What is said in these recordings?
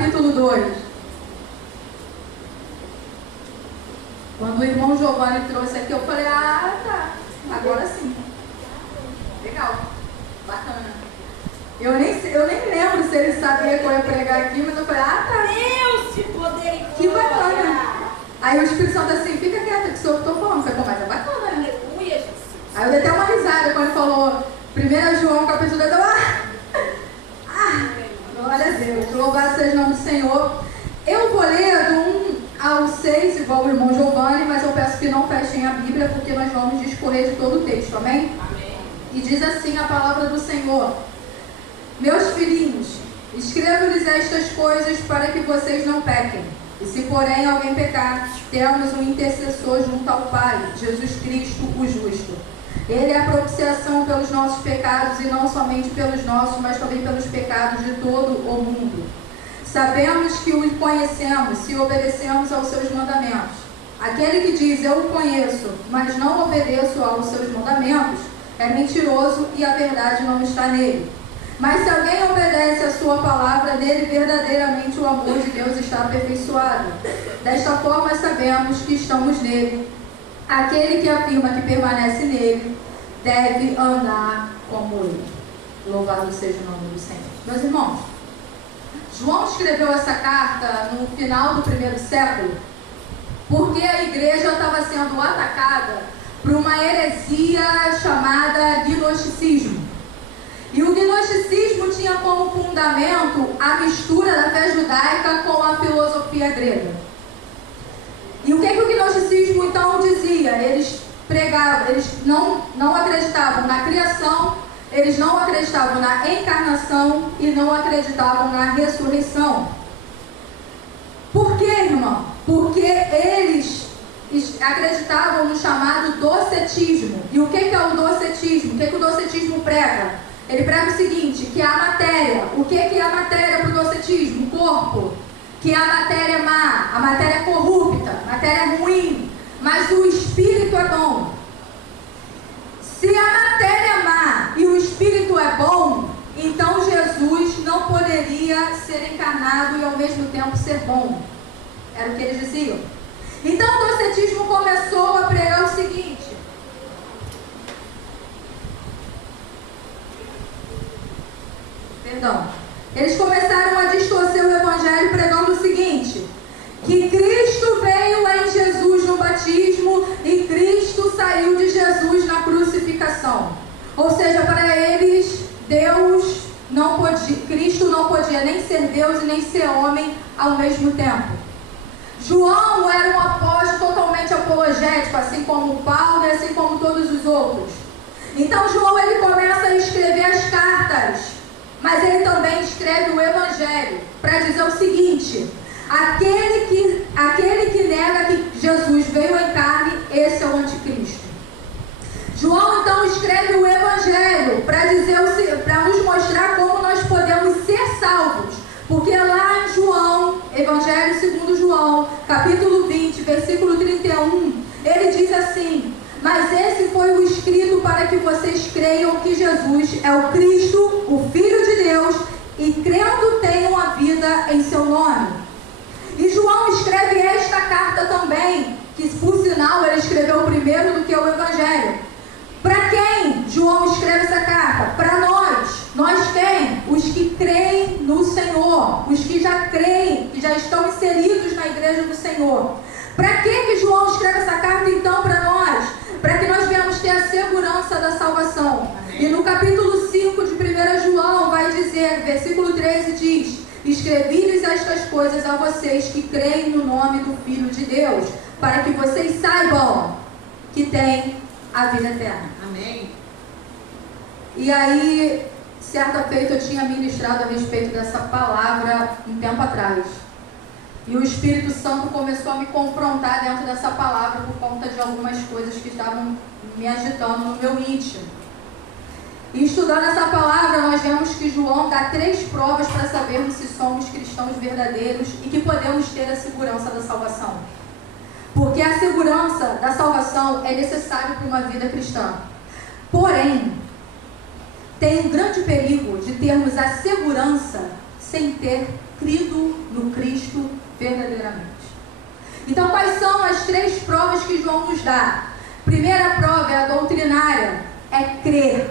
capítulo 2. Quando o irmão Giovanni trouxe aqui, eu falei, ah, tá, agora sim. Legal, bacana. Eu nem lembro se ele sabia que eu ia pregar aqui, mas eu falei, ah, tá. Deus te poderia. Que bacana. Aí o Espírito Santo assim, fica quieto, que sou eu que estou falando. Eu falei, pô, mas é bacana, né? Aleluia, Jesus. Aí eu dei até uma risada quando ele falou 1 João capítulo 2, glória a Deus, louvado seja o nome do Senhor. Eu vou ler do 1 ao 6, igual o irmão Giovanni, mas eu peço que não fechem a Bíblia, porque nós vamos discorrer de todo o texto, amém? Amém. E diz assim a palavra do Senhor: Meus filhinhos, escrevo-lhes estas coisas para que vocês não pequem. E se porém alguém pecar, temos um intercessor junto ao Pai, Jesus Cristo, o justo. Ele é a propiciação pelos nossos pecados, e não somente pelos nossos, mas também pelos pecados de todo o mundo. Sabemos que o conhecemos se obedecemos aos seus mandamentos. Aquele que diz, eu o conheço, mas não obedeço aos seus mandamentos, é mentiroso e a verdade não está nele. Mas se alguém obedece a sua palavra, nele verdadeiramente o amor de Deus está aperfeiçoado. Desta forma sabemos que estamos nele. Aquele que afirma que permanece nele, deve andar como ele. Louvado seja o nome do Senhor. Meus irmãos, João escreveu essa carta no final do primeiro século, porque a igreja estava sendo atacada por uma heresia chamada gnosticismo. E o gnosticismo tinha como fundamento a mistura da fé judaica com a filosofia grega. E o que o gnosticismo então dizia? Eles pregavam, eles não acreditavam na criação, eles não acreditavam na encarnação e não acreditavam na ressurreição. Por que, irmão? Porque eles acreditavam no chamado docetismo. E o que é o docetismo? O que o docetismo prega? Ele prega o seguinte, que a matéria, o que é a matéria para o docetismo? O corpo. Que a matéria é má, a matéria é corrupta, a matéria é ruim, mas o espírito é bom. Se a matéria é má e o espírito é bom, então Jesus não poderia ser encarnado e ao mesmo tempo ser bom. Era o que eles diziam. Então o docetismo começou a pregar o seguinte. Eles começaram a distorcer o evangelho pregando o seguinte, que Cristo veio em Jesus no batismo e Cristo saiu de Jesus na crucificação. Ou seja, para eles, Cristo não podia nem ser Deus e nem ser homem ao mesmo tempo. João era um apóstolo totalmente apologético, assim como Paulo e assim como todos os outros. Então João ele começa a escrever as cartas, mas ele também escreve o evangelho para dizer o seguinte, aquele que nega que Jesus veio em carne, esse é o anticristo. João então escreve o evangelho para nos mostrar como nós podemos ser salvos, porque lá em João, Evangelho segundo João, capítulo 20, versículo 31, ele diz assim, mas esse foi o escrito para que vocês creiam que Jesus é o Cristo, o Filho de Deus, e crendo tenham a vida em seu nome. E João escreve esta carta também, que por sinal ele escreveu primeiro do que o Evangelho. Para quem João escreve essa carta? Para nós. Nós quem? Os que creem no Senhor, os que já creem, que já estão inseridos na igreja do Senhor. Para que João escreve essa carta então para nós? Para que nós venhamos ter a segurança da salvação. Amém. E no capítulo 5 de 1 João vai dizer, versículo 13 diz, escrevi-lhes estas coisas a vocês que creem no nome do Filho de Deus, para que vocês saibam que têm a vida eterna. Amém. E aí, certa feita eu tinha ministrado a respeito dessa palavra um tempo atrás. E o Espírito Santo começou a me confrontar dentro dessa palavra por conta de algumas coisas que estavam me agitando no meu íntimo. E estudando essa palavra, nós vemos que João dá 3 provas para sabermos se somos cristãos verdadeiros e que podemos ter a segurança da salvação. Porque a segurança da salvação é necessária para uma vida cristã. Porém, tem um grande perigo de termos a segurança sem ter crido no Cristo verdadeiramente. Então, quais são as 3 provas que João nos dá? Primeira prova é a doutrinária, é crer.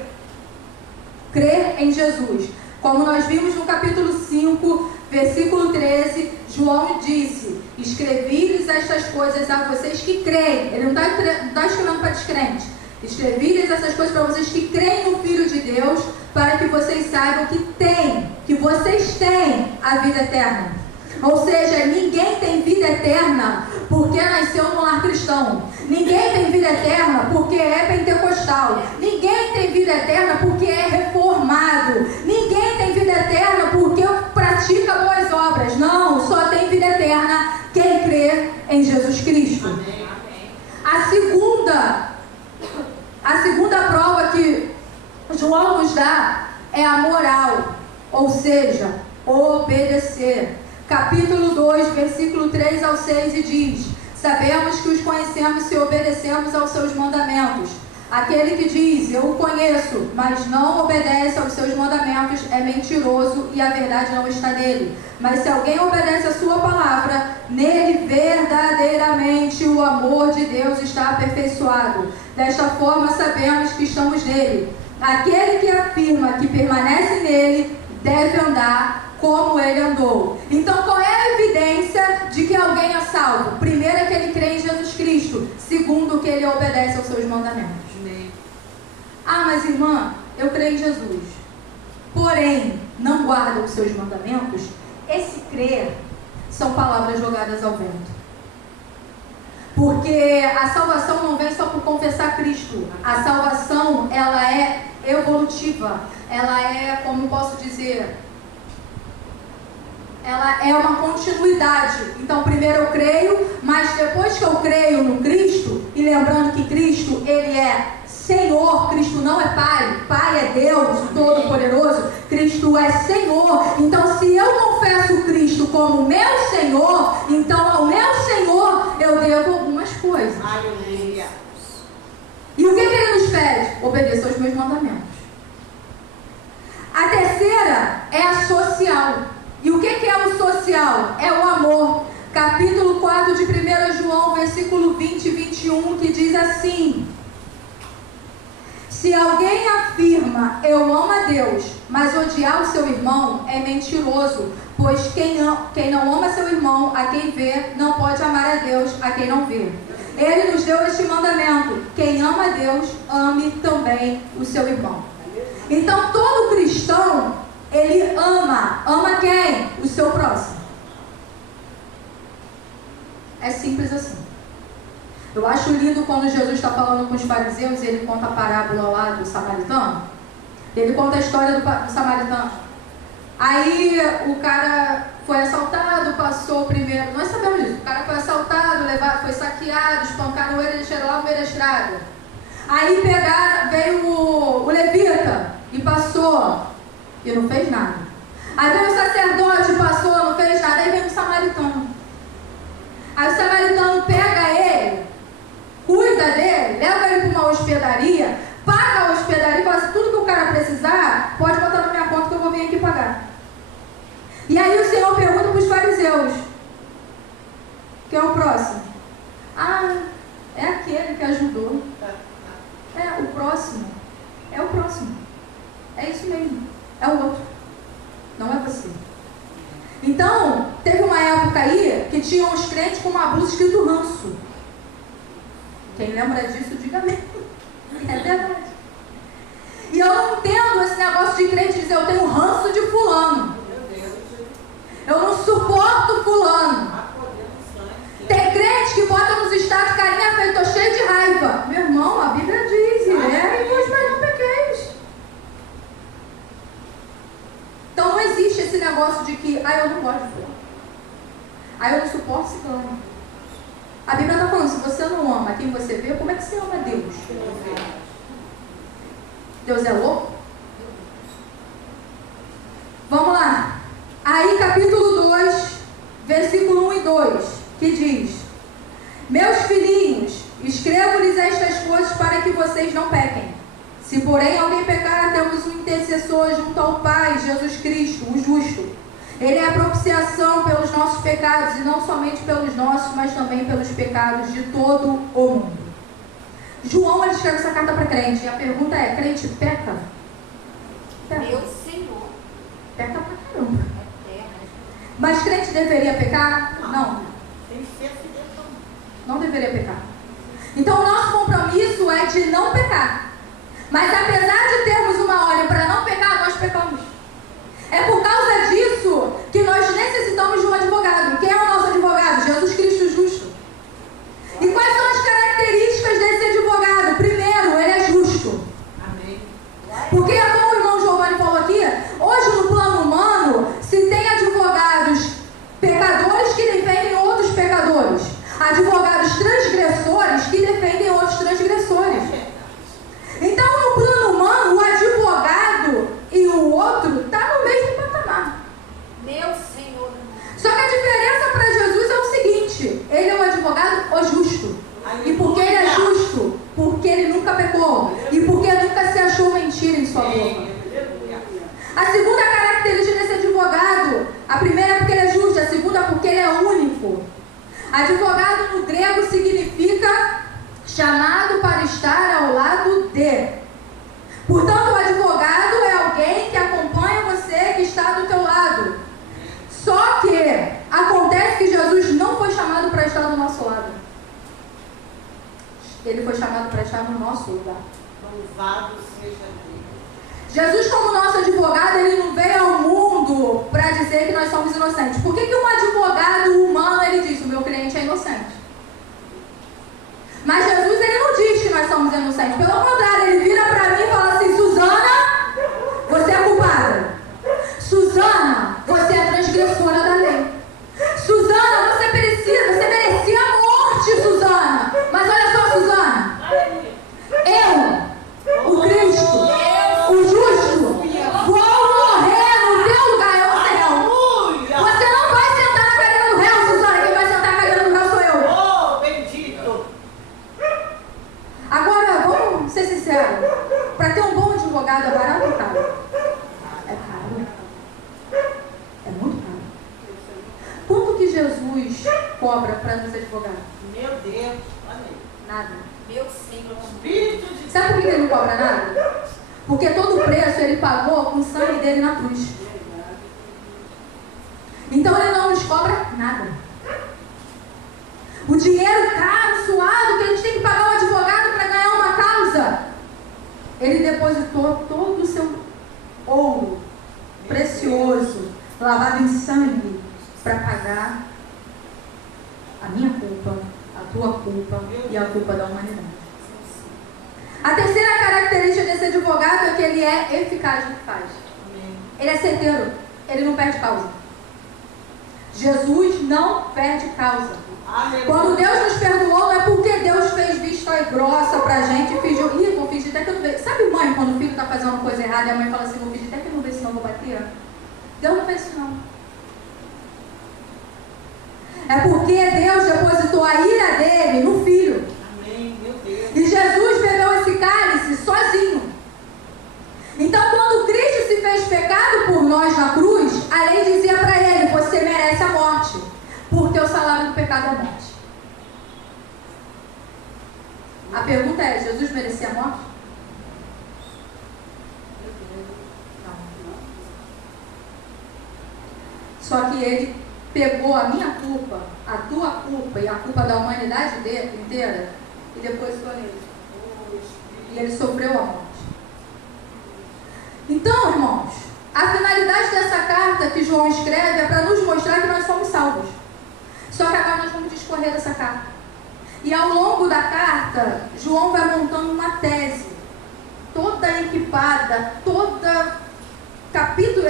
Crer em Jesus. Como nós vimos no capítulo 5, versículo 13, João disse: escrevi-lhes estas coisas a vocês que creem. Ele não está escrevendo para descrentes. Escrevi-lhes essas coisas para vocês que creem no Filho de Deus, para que vocês saibam que vocês têm a vida eterna. Ou seja, ninguém tem vida eterna porque nasceu no lar cristão. Ninguém tem vida eterna porque é pentecostal. Ninguém tem vida eterna porque é reformado. Ninguém tem vida eterna porque pratica boas obras. Não, só tem vida eterna quem crê em Jesus Cristo. Amém. A segunda prova que João nos dá é a moral, ou seja, obedecer. Capítulo 2, versículo 3 ao 6 e diz: sabemos que os conhecemos se obedecemos aos seus mandamentos. Aquele que diz, eu o conheço, mas não obedece aos seus mandamentos, é mentiroso e a verdade não está nele. Mas se alguém obedece a sua palavra, nele verdadeiramente o amor de Deus está aperfeiçoado. Desta forma sabemos que estamos nele. Aquele que afirma que permanece nele, deve andar como ele andou. Então, qual é a evidência de que alguém é salvo? Primeiro é que ele crê em Jesus Cristo. Segundo, que ele obedece aos seus mandamentos. Ah, mas irmã, eu creio em Jesus, porém não guarda os seus mandamentos. Esse crer são palavras jogadas ao vento. Porque a salvação não vem só por confessar Cristo. A salvação, ela é evolutiva. Ela é, como posso dizer, ela é uma continuidade. Então, primeiro eu creio, mas depois que eu creio no Cristo, e lembrando que Cristo, ele é Senhor, Cristo não é Pai, Pai é Deus, o Todo-Poderoso, Cristo é Senhor. Então, se eu confesso Cristo como meu Senhor, então ao meu Senhor eu devo algumas coisas. Aleluia. E o que ele nos pede? Obedeça aos meus mandamentos. A terceira é a social. E o que é o social? É o amor. Capítulo 4 de 1 João, versículo 20 e 21, que diz assim: se alguém afirma, eu amo a Deus, mas odiar o seu irmão, é mentiroso, pois quem não ama seu irmão, a quem vê, não pode amar a Deus, a quem não vê. Ele nos deu este mandamento: quem ama a Deus, ame também o seu irmão. Então, todo cristão, ele ama quem? O seu próximo. É simples assim. Eu acho lindo quando Jesus está falando com os fariseus e ele conta a parábola lá do samaritano. Ele conta a história do samaritano. Aí o cara foi assaltado, passou primeiro, nós sabemos disso, o cara foi assaltado, foi saqueado, espancaram ele deixaram lá no meio da estrada. Aí veio o levita e passou e não fez nada. Aí veio o sacerdote e passou, não fez nada. Aí veio o samaritano. Aí o samaritano pega ele, cuida dele, leva ele para uma hospedaria, paga a hospedaria e fala assim: tudo que o cara precisar, pode botar na minha conta que eu vou vir aqui pagar. E aí o Senhor pergunta para os fariseus: quem é o próximo? Ah, é aquele que ajudou. É o próximo. É o próximo. É isso mesmo. É o outro. Não é você. Então, teve uma época aí que tinha uns crentes com uma blusa escrito ranço. Quem lembra disso, diga amém. É verdade. E eu não entendo esse negócio de crente dizer: eu tenho ranço de fulano. Eu não suporto fulano. Tem crente que bota nos status carinha feita, tô cheio de raiva. Meu irmão, a Bíblia diz: irei-vos, mas não pequeis. Então não existe esse negócio de que, eu não gosto de fulano, eu não suporto ciclano. A Bíblia está falando: se você não ama quem você vê, como é que você ama Deus? Deus é louco? Vamos lá. Aí capítulo 2, versículo 1 e 2, que diz: meus filhinhos, escrevo-lhes estas coisas para que vocês não pequem. Se porém alguém pecar, temos um intercessor junto ao Pai, Jesus Cristo, o justo. Ele é a propiciação pelos nossos pecados, e não somente pelos nossos, mas também pelos pecados de todo o mundo. João, ele escreve essa carta para crente, e a pergunta é: crente peca? Peca. Meu Senhor. Peca pra caramba. Mas crente deveria pecar? Não. Não deveria pecar. Então o nosso compromisso é de não pecar. Mas apesar de termos uma ordem para não pecar, nós pecamos. É por causa disso que nós necessitamos de um advogado. Quem é o nosso advogado? Jesus Cristo justo. E quais são as características desse advogado? Primeiro, ele é justo. Amém. Porque, como o irmão Giovanni falou aqui, hoje no plano humano, se tem advogados pecadores que defendem outros pecadores, advogados transgressores que defendem outros transgressores. Então, no plano humano, o advogado e o outro estão no mesmo patamar. Meu Senhor. Só que a diferença para Jesus é o seguinte: ele é o advogado, o justo. E por que ele é justo? Porque ele nunca pecou. E porque nunca se achou mentira em sua boca. A segunda característica desse advogado: a primeira é porque ele é justo, a segunda é porque ele é único. Advogado no grego significa chamado para estar ao lado de. Portanto, o advogado é alguém que acompanha você, que está do teu lado. Só que acontece que Jesus não foi chamado para estar do nosso lado. Ele foi chamado para estar no nosso lugar. Louvado seja Deus. Jesus, como nosso advogado, ele não veio ao mundo para dizer que nós somos inocentes. Por que um advogado humano, ele diz: o meu cliente é inocente? Mas Jesus, ele não diz que nós somos inocentes. Pelo contrário, ele vira para mim e fala assim: Suzana, você é culpada. Suzana, você é transgressora da lei. Suzana, você merecia a morte, Suzana. Mas olha só, Suzana, eu, o Cristo, o justo, vou morrer no teu lugar, eu vou ser réu. Você não vai sentar na cadeira do réu, Suzana. Quem vai sentar na cadeira do réu sou eu. Oh, bendito. Agora, vamos ser sinceros. Para ter um bom advogado é barato ou caro? É caro. É muito caro. Quanto que Jesus cobra para nos advogar? Meu Deus, olha aí. Nada. Meu Senhor. Espírito de Deus. Sabe por que ele não cobra nada? Porque todo o preço ele pagou com o sangue dele na cruz. Então ele não nos cobra nada. O dinheiro caro, suado, que a gente tem que pagar um advogado para ganhar uma causa, ele depositou todo o seu ouro precioso, lavado em sangue, para pagar a minha culpa, a tua culpa e a culpa da humanidade. A terceira característica desse advogado é que ele é eficaz no que faz. Ele é certeiro, ele não perde causa. Jesus não perde causa. Quando Deus nos perdoou, não é porque Deus fez vista grossa pra gente e fingiu: ih, vou fingir até que eu não vejo. Sabe mãe, quando o filho tá fazendo coisa errada e a mãe fala assim: vou fingir até que eu não vejo, senão eu vou bater? Deus não fez isso não. É porque Deus depositou a ira dele no filho. Amém, meu Deus. E Jesus bebeu esse cálice sozinho. Então, quando Cristo se fez pecado por nós na cruz, a lei dizia para ele: você merece a morte, porque o salário do pecado é a morte. A pergunta é: Jesus merecia a morte? Não. Só que ele pegou a minha culpa, a tua culpa e a culpa da humanidade inteira e depositou nele. E ele sofreu a morte. Então, irmãos, a finalidade dessa carta que João escreve é para nos mostrar que nós somos salvos. Só que agora nós vamos discorrer dessa carta. E ao longo da carta, João vai montando uma tese, toda equipada, toda capítulo,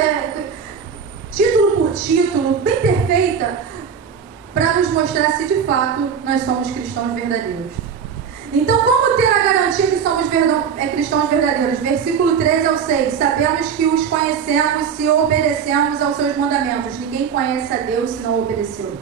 título por título, bem perfeita, para nos mostrar se de fato nós somos cristãos verdadeiros. Então, como ter a garantia que somos cristãos verdadeiros? Versículo 13 ao 6. Sabemos que os conhecemos se obedecemos aos seus mandamentos. Ninguém conhece a Deus se não obedeceu.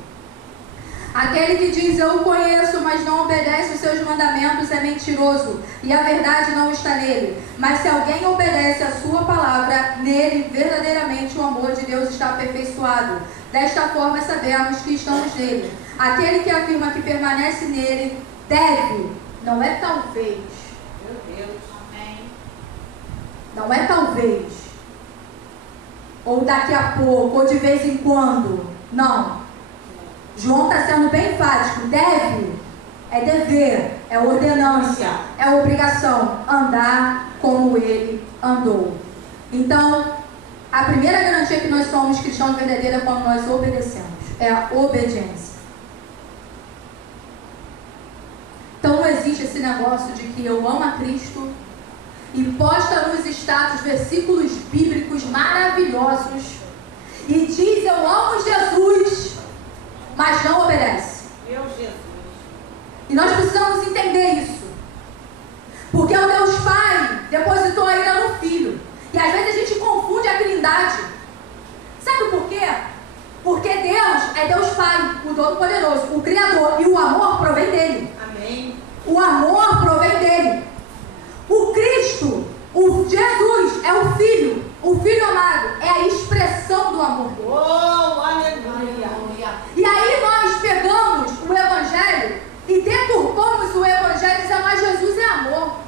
Aquele que diz eu o conheço, mas não obedece os seus mandamentos é mentiroso, e a verdade não está nele. Mas se alguém obedece a sua palavra, nele verdadeiramente o amor de Deus está aperfeiçoado. Desta forma sabemos que estamos nele. Aquele que afirma que permanece nele deve, não é talvez. Meu Deus. Amém. Não é talvez. Ou daqui a pouco, ou de vez em quando. Não. João está sendo bem enfático. Deve é dever, é ordenância, é obrigação. Andar como ele andou. Então, a primeira garantia que nós somos cristãos verdadeiros é quando nós obedecemos. É a obediência. Então não existe esse negócio de que eu amo a Cristo e posta nos status versículos bíblicos maravilhosos e diz eu amo Jesus, mas não obedece. Meu Jesus. E nós precisamos entender isso. Porque o Deus Pai depositou a ira no Filho. E às vezes a gente confunde a trindade. Sabe por quê? Porque Deus é Deus Pai, o Todo-Poderoso, o Criador, e o amor provém dele. Amém. O amor provém dele. O Cristo, o Jesus, é o Filho amado, é a expressão do amor dele. Oh, aleluia. Aleluia. E aí nós pegamos o Evangelho e deturpamos o Evangelho dizendo, mas Jesus é amor.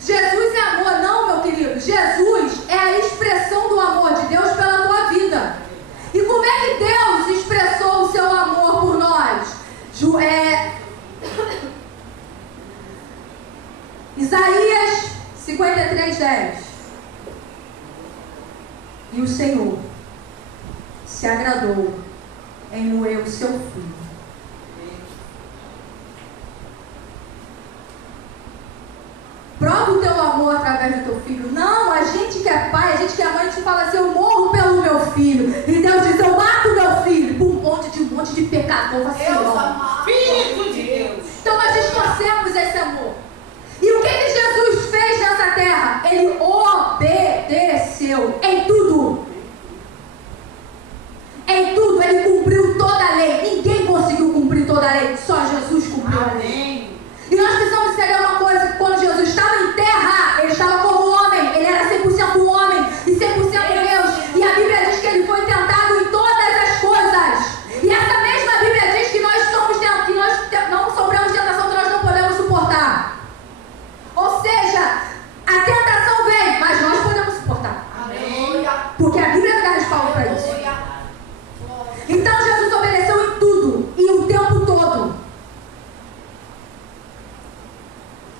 Jesus é amor. Não, meu querido. Jesus é a expressão do amor de Deus pela tua vida. E como é que Deus expressou o seu amor por nós? Isaías 53:10. E o Senhor se agradou em moer o seu filho. Prova o teu amor através do teu filho. Não, a gente que é pai, a gente que é mãe, a gente fala assim, eu morro pelo meu filho. E Deus diz, eu mato o meu filho. Por um monte de pecador Deus vacilão. amado. Filho de Deus. Então nós distorcemos esse amor. E o que Jesus fez nessa terra? Ele obedeceu em tudo. Em tudo, ele cumpriu toda a lei. Ninguém conseguiu cumprir toda a lei. Só Jesus cumpriu a lei. Amém. E nós precisamos entender uma coisa, que quando Jesus estava em terra, ele estava como homem, ele era 100% homem e 100% Deus. E a Bíblia diz que ele foi tentado em todas as coisas. E essa mesma Bíblia diz que nós não sofremos tentação que nós não podemos suportar. Ou seja, a tentação vem, mas nós podemos suportar. Aleluia. Porque a Bíblia dá respaldo para isso. Aleluia. Então Jesus obedeceu em tudo e o tempo todo.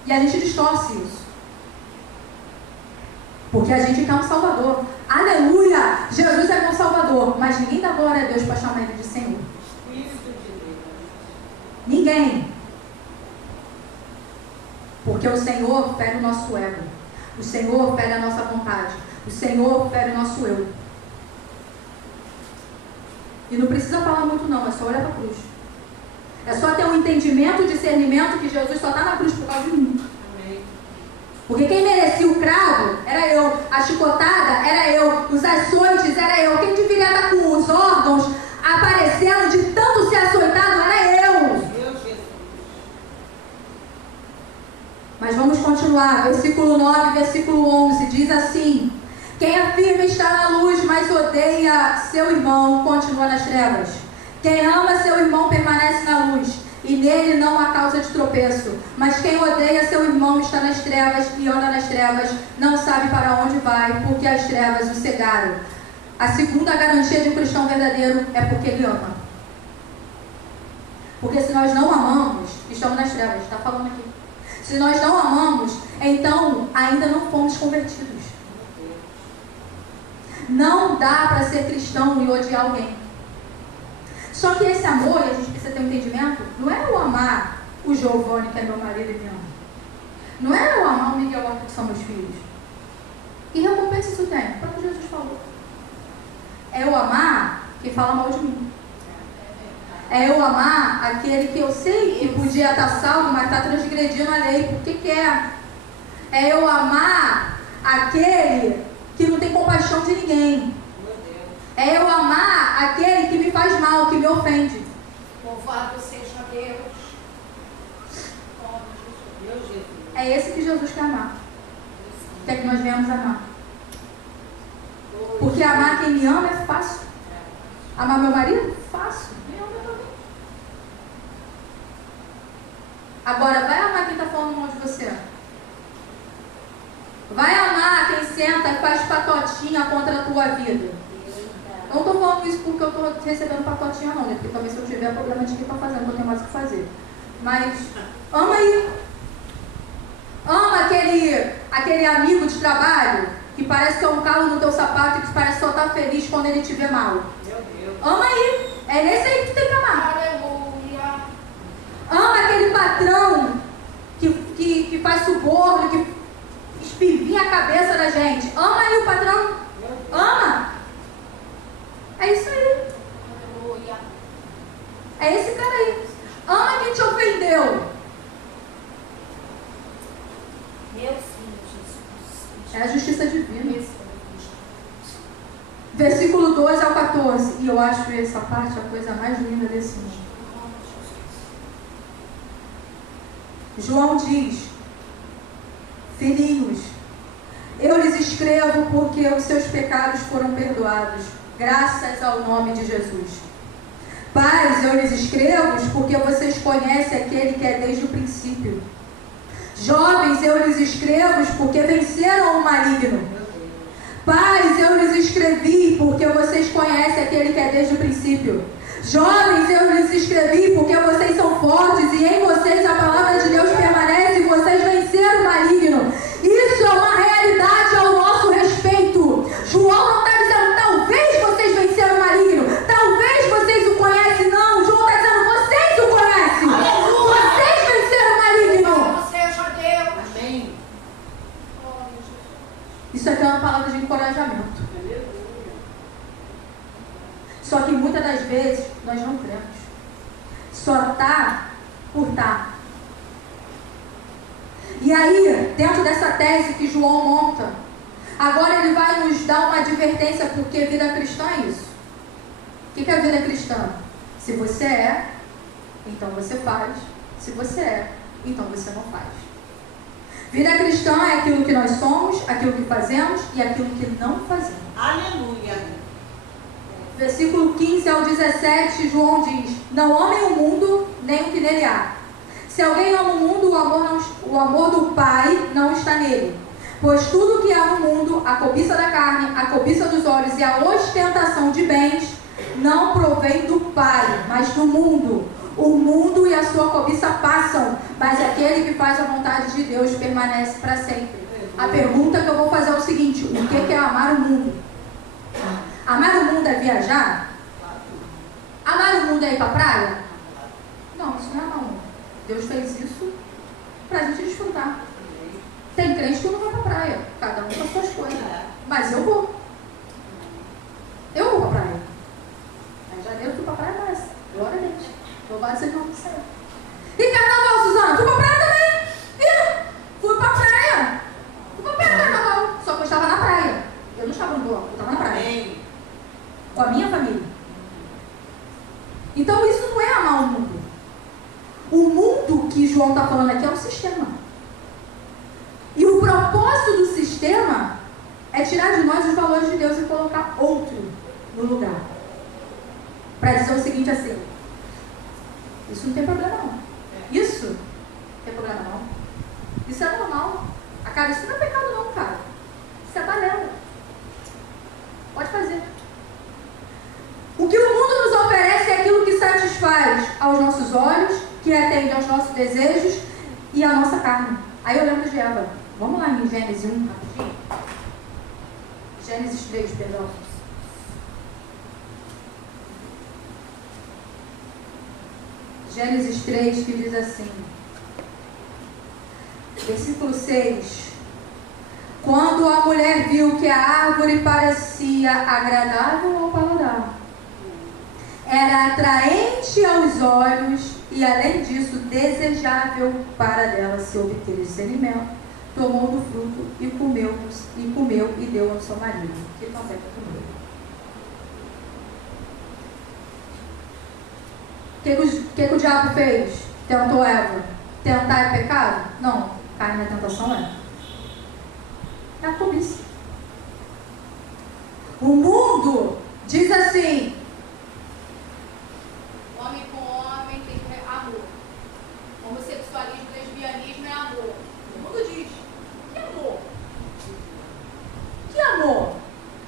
E a gente distorce isso. Porque a gente quer um Salvador. Aleluia! Jesus é meu Salvador. Mas ninguém dá glória a Deus para chamar ele de Senhor. Espírito de Deus. Ninguém. Porque o Senhor fere o nosso ego. O Senhor fere a nossa vontade. O Senhor fere o nosso eu. E não precisa falar muito não, é só olhar para a cruz. É só ter um entendimento, um discernimento que Jesus só está na cruz por causa de mim. Amém. Porque quem merecia o cravo era eu, a chicotada era eu, os açoites era eu, quem deveria estar com os órgãos aparecendo de tanto ser açoitado era eu. Meu Jesus. Mas vamos continuar, versículo 9, versículo 11, diz assim: quem afirma estar na luz, mas odeia seu irmão, continua nas trevas. Quem ama seu irmão permanece na luz, e nele não há causa de tropeço. Mas quem odeia seu irmão está nas trevas e anda nas trevas, não sabe para onde vai, porque as trevas o cegaram. A segunda garantia de um cristão verdadeiro é porque ele ama. Porque se nós não amamos, estamos nas trevas, está falando aqui. Se nós não amamos, então ainda não fomos convertidos. Não dá para ser cristão e odiar alguém. Só que esse amor, e a gente precisa ter um entendimento, não é eu amar o Giovanni, que é meu marido e me ama. Não é eu amar o Miguel Horta, que são meus filhos. Que recompensa isso tem? Foi o que Jesus falou. É eu amar quem fala mal de mim. É eu amar aquele que eu sei que podia estar salvo, mas está transgredindo a lei porque quer. É eu amar aquele que não tem compaixão de ninguém. É eu amar aquele que me faz mal, que me ofende. Louvado seja É esse que Jesus quer amar. Quer que nós venhamos amar. Porque amar quem me ama é fácil. Amar meu marido? Fácil. Me ama também. Agora, vai amar quem está falando mal de você. Vai amar quem senta e faz patotinha contra a tua vida. Eu não estou falando isso porque eu estou recebendo patotinha não, né? Porque talvez se eu tiver problema de que está fazendo, eu tenho mais o que fazer. Mas ama aí. Ama aquele amigo de trabalho que parece que é um calo no teu sapato e que parece só estar feliz quando ele te vê mal. Meu Deus. Ama aí. É nesse aí que tu tem que amar. Aleluia. Ama aquele patrão que faz suborno, que espivinha a cabeça da gente. Ama aí o patrão. Ama. É isso aí. Aleluia. É esse cara aí. Ama quem te ofendeu. Meu Senhor Jesus. É a justiça divina. Versículo 12 ao 14. E eu acho essa parte a coisa mais linda desse mundo. João diz: filhinhos, eu lhes escrevo porque os seus pecados foram perdoados, graças ao nome de Jesus. Pais, eu lhes escrevo porque vocês conhecem aquele que é desde o princípio. Jovens, eu lhes escrevo porque venceram o maligno. Pais, eu lhes escrevi porque vocês conhecem aquele que é desde o princípio. Jovens, eu lhes escrevi porque vocês são fortes e em vocês a palavra de Deus permanece e vocês venceram o maligno. Isso é uma realidade ao nosso respeito. João não está dizendo, talvez vocês venceram o maligno, talvez vocês o conhecem. Não, João está dizendo, vocês o conhecem. Aleluia. Vocês venceram o maligno. Louvado seja Deus. Amém. Isso aqui é uma palavra de encorajamento. Só que muitas das vezes nós não cremos. Só está por estar. E aí, dentro dessa tese que João monta, agora ele vai nos dar uma advertência, porque vida cristã é isso. O que é a vida cristã? Se você é, então você faz. Se você é, então você não faz. Vida cristã é aquilo que nós somos, aquilo que fazemos e aquilo que não fazemos. Aleluia. Versículo 15 ao 17, João diz: não amem o mundo, nem o que nele há. Se alguém ama o mundo, o amor do Pai não está nele. Pois tudo que há no mundo, a cobiça da carne, a cobiça dos olhos e a ostentação de bens, não provém do Pai, mas do mundo. O mundo e a sua cobiça passam, mas aquele que faz a vontade de Deus permanece para sempre. A pergunta que eu vou fazer é o seguinte: o que é amar o mundo? Amar o mundo é viajar? Amar o mundo é ir para a praia? Não, isso não é amar o mundo. Deus fez isso para a gente desfrutar. Tem crente que não vai para a praia, cada um com as suas coisas. Mas eu vou. Eu vou para a praia. Em janeiro eu fui para a praia, mas glória a Deus. Louvado seja o nome do Senhor. E carnaval, Suzana? Fui para a praia também. Fui para a praia. Fui para a praia no carnaval. Só que eu estava na praia. Eu não estava no bloco, eu estava na praia. Amém. Com a minha família. Então isso não é amar o mundo. O mundo que João está falando aqui é um sistema. E o propósito do sistema é tirar de nós os valores de Deus e colocar outro no lugar. Para dizer o seguinte assim: isso não tem problema não. Isso não tem problema não. Isso é normal. Cara, isso não é pecado não, cara. Isso é balela. Pode fazer. O que o mundo nos oferece é aquilo que satisfaz aos nossos olhos, que atende aos nossos desejos e à nossa carne. Aí eu lembro de Eva. Vamos lá em Gênesis 1, rapidinho. Gênesis 3, perdão. Gênesis 3, que diz assim, versículo 6. Quando a mulher viu que a árvore parecia agradável ao paladar, era atraente aos olhos e, além disso, desejável para dela se obter discernimento, tomou do fruto e comeu e deu ao seu marido, que também comeu. O que o diabo fez? Tentou Eva. Tentar é pecado? Não. cai na tentação é a cobiça. O mundo diz assim: Homem com homem tem que ter amor. Homossexualismo, lesbianismo é amor. O mundo diz: que amor? que amor?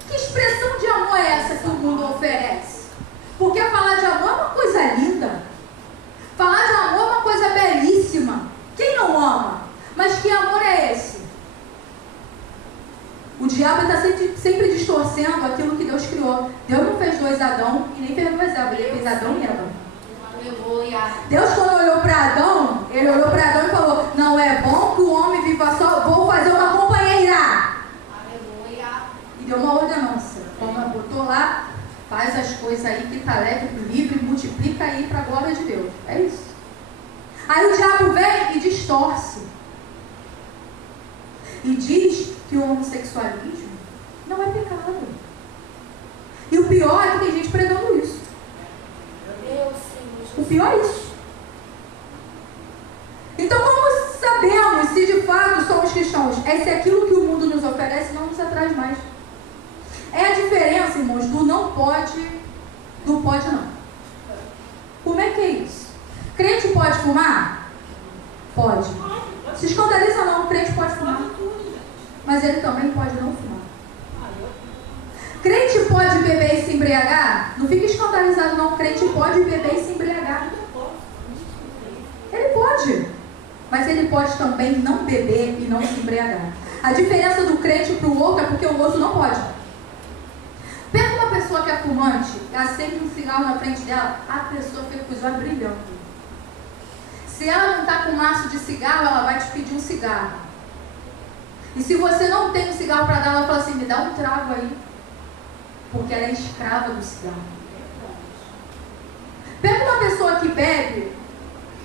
Que expressão de amor é essa que o mundo oferece? Porque falar de amor é uma coisa linda. Falar de amor é uma coisa belíssima. Quem não ama? Mas que amor é esse? O diabo está sempre distorcendo aquilo que Deus criou. Deus não fez dois Adão e nem fez duas Eva. Ele fez Adão e Eva. Aleluia. Deus, quando olhou para Adão, ele olhou para Adão e falou: não é bom que o homem viva só, vou fazer uma companheira. Aleluia. E deu uma ordenança. Como botou lá, faz as coisas aí que está leve, livre, multiplica aí para a glória de Deus. É isso. Aí o diabo vem e distorce. E diz que o homossexualismo não é pecado. E o pior é que tem gente pregando isso. Meu Senhor. O pior é isso. Então, como sabemos se de fato somos cristãos? É se aquilo que o mundo nos oferece não nos atrai mais. É a diferença, irmãos, do não pode, do pode não. Como é que é isso? Crente pode fumar? Pode. Se escandaliza não, o crente pode fumar. Mas ele também pode não fumar. Crente pode beber e se embriagar? Não fica escandalizado não, crente pode beber e se embriagar. Ele pode. Mas ele pode também não beber e não se embriagar. A diferença do crente para o outro é porque o outro não pode. Pega uma pessoa que é fumante, acende um cigarro na frente dela, a pessoa fica com os olhos brilhando. Se ela não está com um maço de cigarro, ela vai te pedir um cigarro. E se você não tem um cigarro para dar, ela fala assim: me dá um trago aí. Porque ela é escrava do cigarro. Pega uma pessoa que bebe,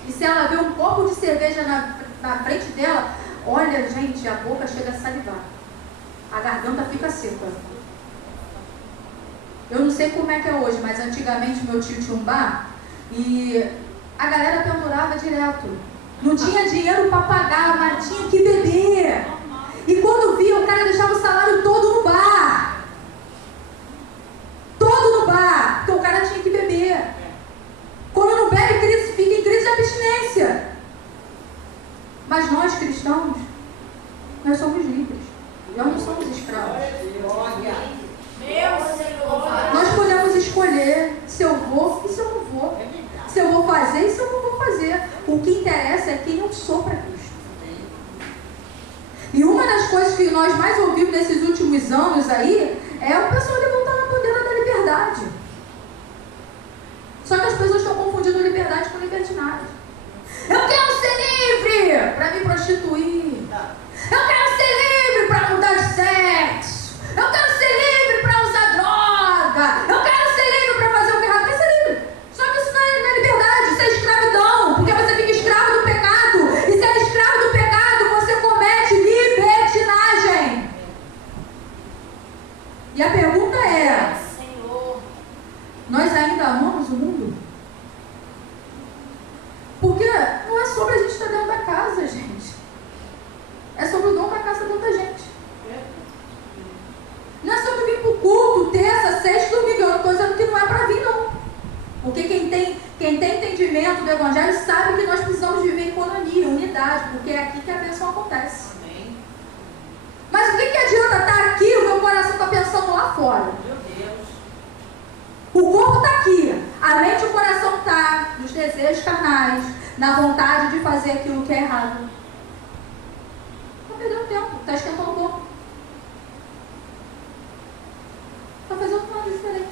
e se ela vê um copo de cerveja na frente dela, olha, gente, a boca chega a salivar. A garganta fica seca. Eu não sei como é que é hoje, mas antigamente meu tio tinha um bar e a galera pendurava direto. Não tinha dinheiro para pagar, mas tinha que beber. E quando via, o cara deixava o salário todo no bar. Todo no bar. Porque o cara tinha que beber. Quando não bebe, fica em crise de abstinência. Mas nós, cristãos, nós somos livres. Nós não somos escravos. Meu Senhor. Nós podemos escolher se eu vou e se eu não vou. Se eu vou fazer e se eu não vou fazer. O que interessa é quem eu sou para Cristo. E uma das coisas que nós mais ouvimos nesses últimos anos aí é o pessoal levantando a bandeira da liberdade. Só que as pessoas estão confundindo liberdade com libertinagem. Eu quero ser livre para me prostituir. Eu quero ser livre para mudar de sexo. Eu quero ser livre para usar droga. Eu quero ser livre para fazer o que errado. Quer ser livre? Só que isso não é liberdade, isso é escravidão. Porque você fica escravo do pecado. E se é escravo do pecado, você comete libertinagem. E a pergunta é: Senhor. nós ainda amamos o mundo? Porque não é sobre a gente estar dentro da casa, gente. É sobre o dom da casa dentro da gente. Não é sobre vir para o culto, terça, sexta, domingo. Eu não estou dizendo que não é para vir, não. Porque quem tem entendimento do Evangelho sabe que nós precisamos viver em economia, unidade, porque é aqui que a bênção acontece. Amém. Mas o que adianta estar aqui e o meu coração está pensando lá fora? Meu Deus. O corpo está aqui, a mente e o coração está nos desejos carnais, na vontade de fazer aquilo que é errado. Está perdendo tempo, está esquentando o corpo. Está fazendo nada diferente.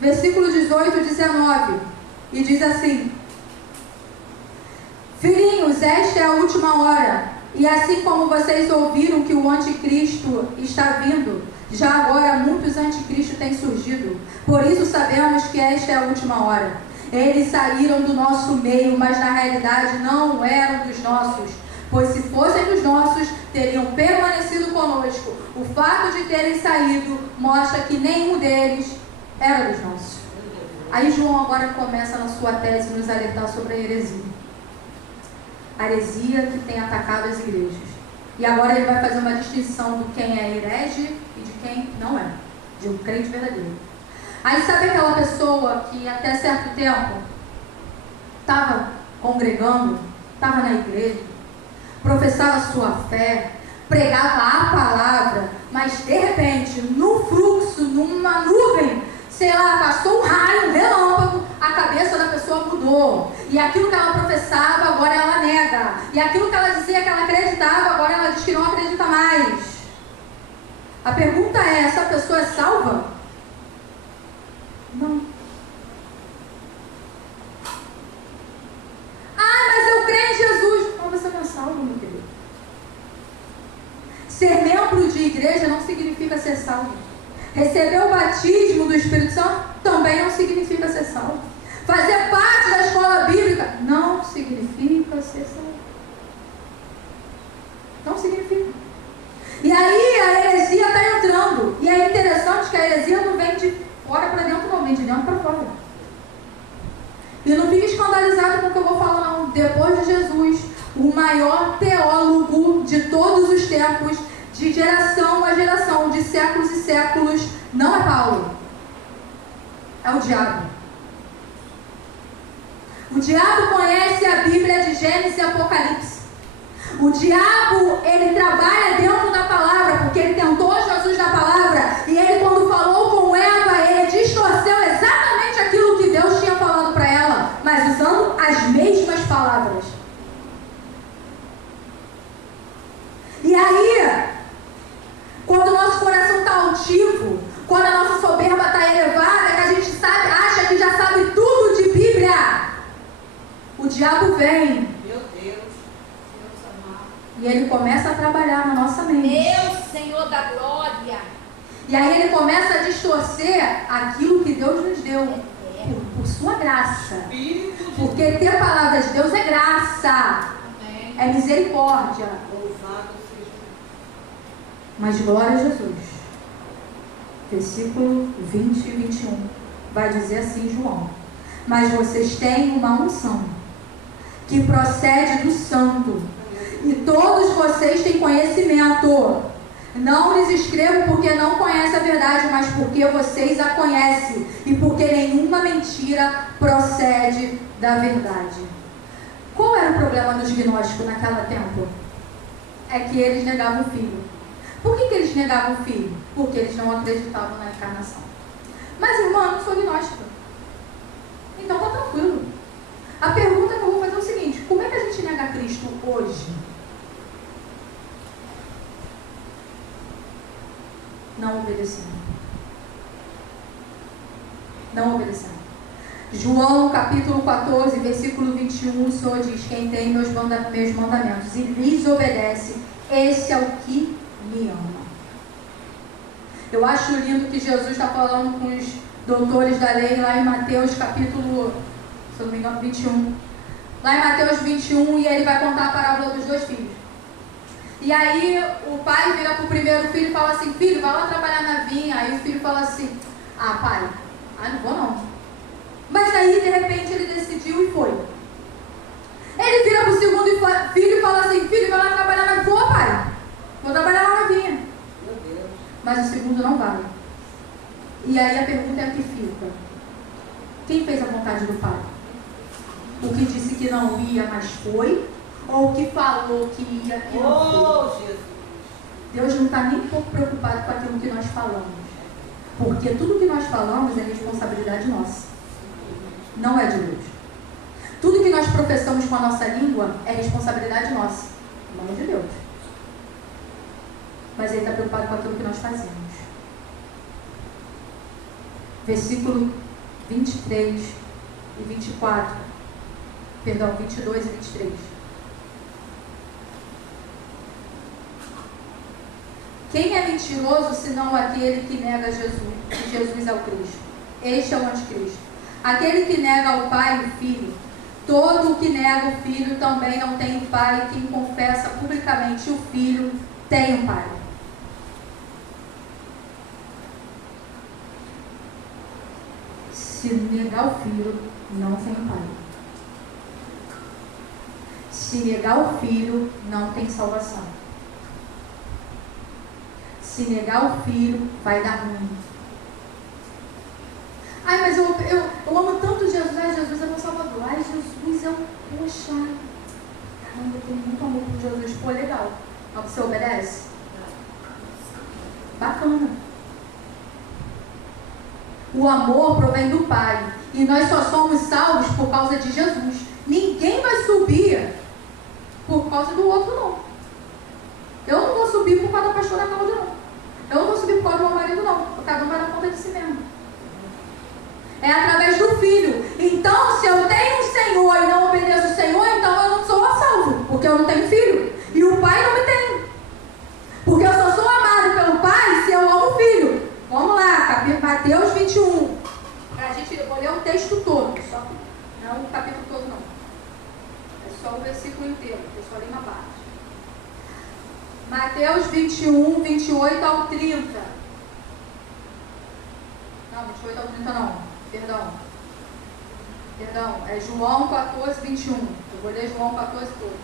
Versículo 18 e 19. E diz assim: filhinhos, esta é a última hora. E assim como vocês ouviram que o anticristo está vindo, já agora muitos anticristos têm surgido. Por isso sabemos que esta é a última hora. Eles saíram do nosso meio, mas na realidade não eram dos nossos. Pois se fossem dos nossos, teriam permanecido conosco. O fato de terem saído mostra que nenhum deles era dos nossos. Aí João agora começa na sua tese nos alertar sobre a heresia. a heresia que tem atacado as igrejas. E agora ele vai fazer uma distinção do quem é herege e de quem não é, de um crente verdadeiro. Aí sabe aquela pessoa que até certo tempo estava congregando, estava na igreja, professava sua fé, pregava a palavra, mas de repente, no fluxo, numa nuvem, sei lá, passou um raio, um relâmpago, a cabeça da pessoa mudou. E aquilo que ela professava, agora ela nega. E aquilo que ela dizia que ela acreditava, agora ela diz que não acredita mais. A pergunta é, essa pessoa é salva? Não. Ah, mas eu creio em Jesus. Não, você não é salvo, meu querido. Ser membro de igreja não significa ser salvo. Receber o batismo do Espírito Santo também não significa ser salvo. Fazer parte da escola bíblica não significa ser salvo. Não significa. E aí a heresia está entrando. E é interessante que a heresia não vem de fora para dentro, não, vem de dentro para fora. E não fique escandalizado com o que eu vou falar, não. Depois de Jesus, o maior teólogo de todos os tempos, de geração a geração, de séculos e séculos, não é Paulo, é o diabo. O diabo conhece a Bíblia de Gênesis e Apocalipse. O diabo, ele trabalha dentro da palavra, porque ele tentou Jesus na palavra, e ele, quando falou com Eva, ele distorceu exatamente aquilo que Deus tinha falado para ela, mas usando as mesmas palavras. E aí, quando o nosso coração está altivo, quando a nossa soberba está elevada, que a gente sabe, acha que já sabe tudo de Bíblia, o diabo vem. Meu Deus. E ele começa a trabalhar na nossa mente. Meu Senhor da glória. E aí ele começa a distorcer aquilo que Deus nos deu. Por sua graça. Porque ter a palavra de Deus é graça. É misericórdia. Louvado seja. Mas glória a Jesus. Versículo 20 e 21. Vai dizer assim, João: mas vocês têm uma unção que procede do santo, e todos vocês têm conhecimento. Não lhes escrevo porque não conhecem a verdade, mas porque vocês a conhecem, e porque nenhuma mentira procede da verdade. Qual era o problema dos gnósticos naquela tempo? É que eles negavam o filho. Por que eles negavam o filho? Porque eles não acreditavam na encarnação. Mas, irmã, eu não sou gnóstica. Então tá tranquilo. A pergunta que eu vou fazer é o seguinte: como é que a gente nega Cristo hoje? Não obedecendo. Não obedecendo. João capítulo 14, versículo 21, o Senhor diz: quem tem meus mandamentos e lhes obedece, esse é o que me ama. Eu acho lindo que Jesus está falando com os doutores da lei lá em Mateus capítulo, se eu não me engano, 21. Lá em Mateus 21, e ele vai contar a parábola dos dois filhos. E aí o pai vira para o primeiro filho e fala assim: filho, vai lá trabalhar na vinha. Aí o filho fala assim: ah, pai, não vou não. Mas aí de repente ele decidiu e foi. Ele vira para o segundo filho e fala assim: filho, vai lá trabalhar na vinha. Vou, pai, vou trabalhar lá na vinha. Meu Deus. Mas o segundo não vai. E aí a pergunta é: o que fica? Quem fez a vontade do pai? O que disse que não ia, mas foi? Ou o que falou que ia e não foi? Oh, Jesus. Deus não está nem um pouco preocupado com aquilo que nós falamos. Porque tudo que nós falamos é responsabilidade nossa. Não é de Deus. Tudo que nós professamos com a nossa língua é responsabilidade nossa. Não é de Deus. Mas Ele está preocupado com aquilo que nós fazemos. Versículo 23 e 24. Perdão, 22 e 23. Quem é mentiroso senão aquele que nega Jesus, que Jesus é o Cristo? Este é o anticristo. Aquele que nega o Pai e o Filho. Todo o que nega o Filho também não tem o Pai. Quem confessa publicamente o Filho tem o Pai. Se negar o Filho, não tem o Pai. Se negar o filho, não tem salvação. Se negar o filho, vai dar ruim. Ai, mas eu amo tanto Jesus. Ai, Jesus é meu salvador. Ai, Jesus é um... Poxa, caramba, eu tenho muito amor por Jesus. Pô, legal. Mas você obedece? Bacana. O amor provém do Pai. E nós só somos salvos por causa de Jesus. Ninguém vai subir por causa do outro, não. Eu não vou subir por causa da pastora Cláudia, não. Eu não vou subir por causa do meu marido, não. Cada um vai dar conta de si mesmo. É através do Filho. Então, se eu tenho um Senhor e não obedeço o Senhor, então eu não sou salvo, porque eu não tenho filho. E o Pai não me tem. Porque eu só sou amado pelo Pai se eu amo o Filho. Vamos lá, Mateus 21. Eu vou ler o texto todo, só não o capítulo todo, não. É só o versículo inteiro, eu só li uma parte. Mateus 21, 28 ao 30. Não, 28 ao 30 não. Perdão, é João 14, 21. Eu vou ler João 14 todo.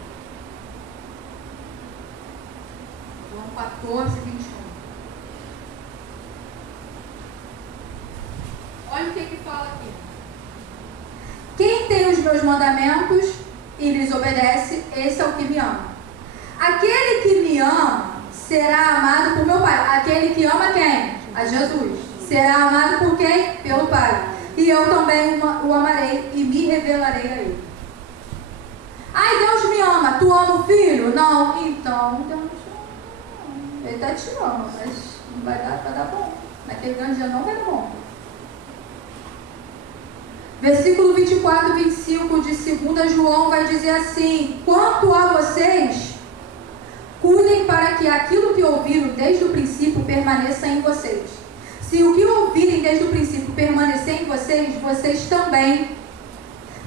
João 14, 21. Olha o que fala aqui. Quem tem os meus mandamentos e lhes obedece, esse é o que me ama. Aquele que me ama será amado por meu Pai. Aquele que ama quem? A Jesus. Será amado por quem? Pelo Pai. E eu também o amarei e me revelarei a ele. Ai, Deus me ama. Tu ama o filho? Não. Então, Deus não. Ele está te amando, mas não vai dar bom. Naquele grande dia não vai dar bom. Versículo 24 e 25 de 2 João vai dizer assim: quanto a vocês, cuidem para que aquilo que ouviram desde o princípio permaneça em vocês. Se o que ouvirem desde o princípio permanecer em vocês, vocês também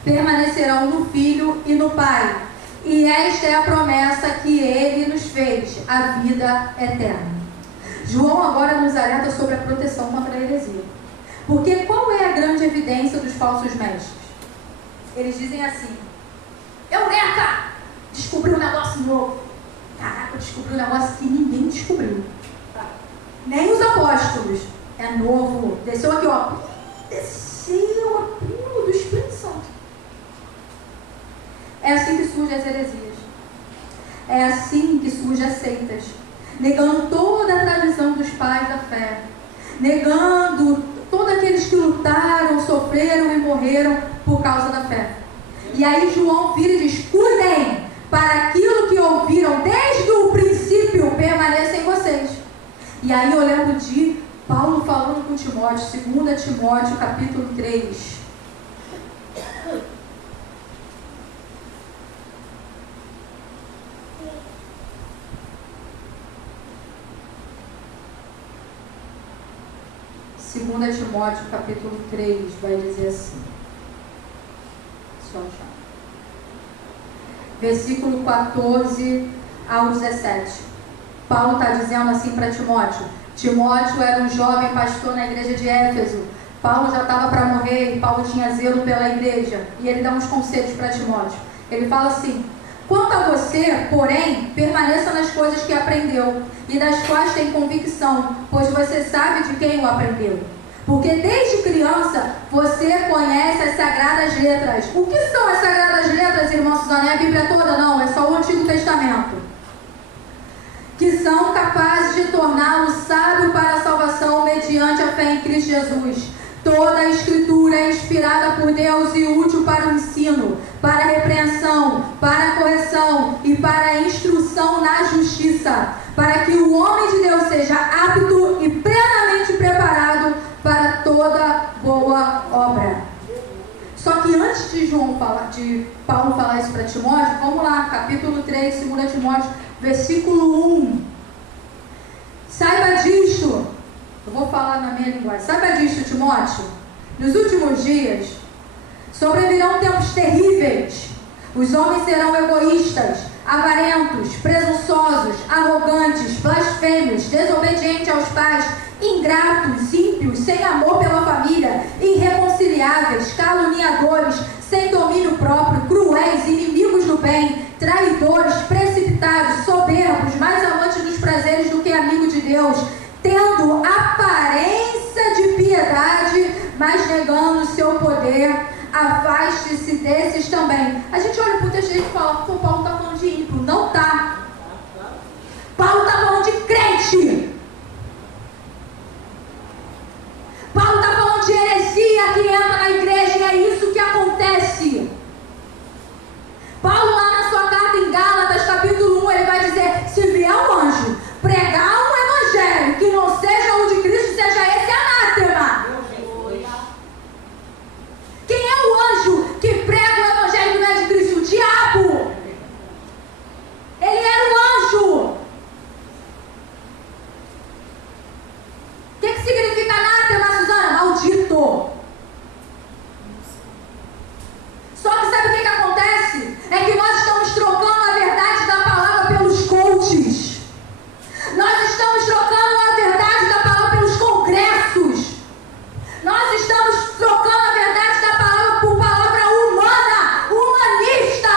permanecerão no Filho e no Pai. E esta é a promessa que Ele nos fez, a vida eterna. João agora nos alerta sobre a proteção contra a heresia. Porque qual é a grande evidência dos falsos mestres? Eles dizem assim: Eureka! Descobri um negócio novo. Caraca, eu descobri um negócio que ninguém descobriu. Nem os apóstolos. É novo. Desceu aqui, ó. Desceu a pílula do Espírito Santo. É assim que surgem as heresias. É assim que surgem as seitas. Negando toda a tradição dos pais da fé. Negando todos aqueles que lutaram, sofreram e morreram por causa da fé. E aí João vira e diz: cuidem para aquilo que ouviram desde o princípio permaneça em vocês. E aí eu lembro de Paulo falando com Timóteo, 2 Timóteo capítulo 3. Segunda Timóteo capítulo 3 vai dizer assim. Só achar. Versículo 14 ao 17. Paulo está dizendo assim para Timóteo. Timóteo era um jovem pastor na igreja de Éfeso. Paulo já estava para morrer e Paulo tinha zelo pela igreja. E ele dá uns conselhos para Timóteo. Ele fala assim: quanto a você, porém, permaneça nas coisas que aprendeu e das quais tem convicção, pois você sabe de quem o aprendeu. Porque desde criança você conhece as Sagradas Letras. O que são as Sagradas Letras, irmãos? Não é a Bíblia toda, não. É só o Antigo Testamento. Que são capazes de torná-lo sábio para a salvação mediante a fé em Cristo Jesus. Toda a Escritura é inspirada por Deus e útil para o ensino, para a repreensão, para a correção e para a instrução na justiça, para que o homem de Deus seja apto e plenamente preparado para toda boa obra. Só que antes de Paulo falar isso para Timóteo, vamos lá, capítulo 3, 2 Timóteo, versículo 1. Saiba disto, eu vou falar na minha linguagem. Saiba disto, Timóteo, nos últimos dias sobrevirão tempos terríveis. Os homens serão egoístas, avarentos, presunçosos, arrogantes, blasfêmios, desobedientes aos pais, ingratos, ímpios, sem amor pela família, irreconciliáveis, caluniadores, sem domínio próprio, cruéis, inimigos do bem, traidores, poder, afaste-se desses também. A gente olha para o texto e fala, pô, Paulo está falando de ímpio. Não está. Paulo está falando de crente. Paulo está falando de heresia que entra na igreja, e é isso que acontece. Paulo, lá na sua carta em Gálatas, capítulo 1, ele vai dizer, se vier um anjo pregar um evangelho que não seja o de Cristo, seja esse anátema. Quem é o anjo que prega o evangelho que não é de Cristo? O diabo. Ele era o anjo. O que significa anátema, Suzana? Maldito. Só que sabe o que acontece? É que nós estamos trocando a verdade da palavra pelos coaches. Nós estamos trocando a verdade da palavra pelos congressos. Nós estamos trocando a verdade da palavra por palavra humana, humanista.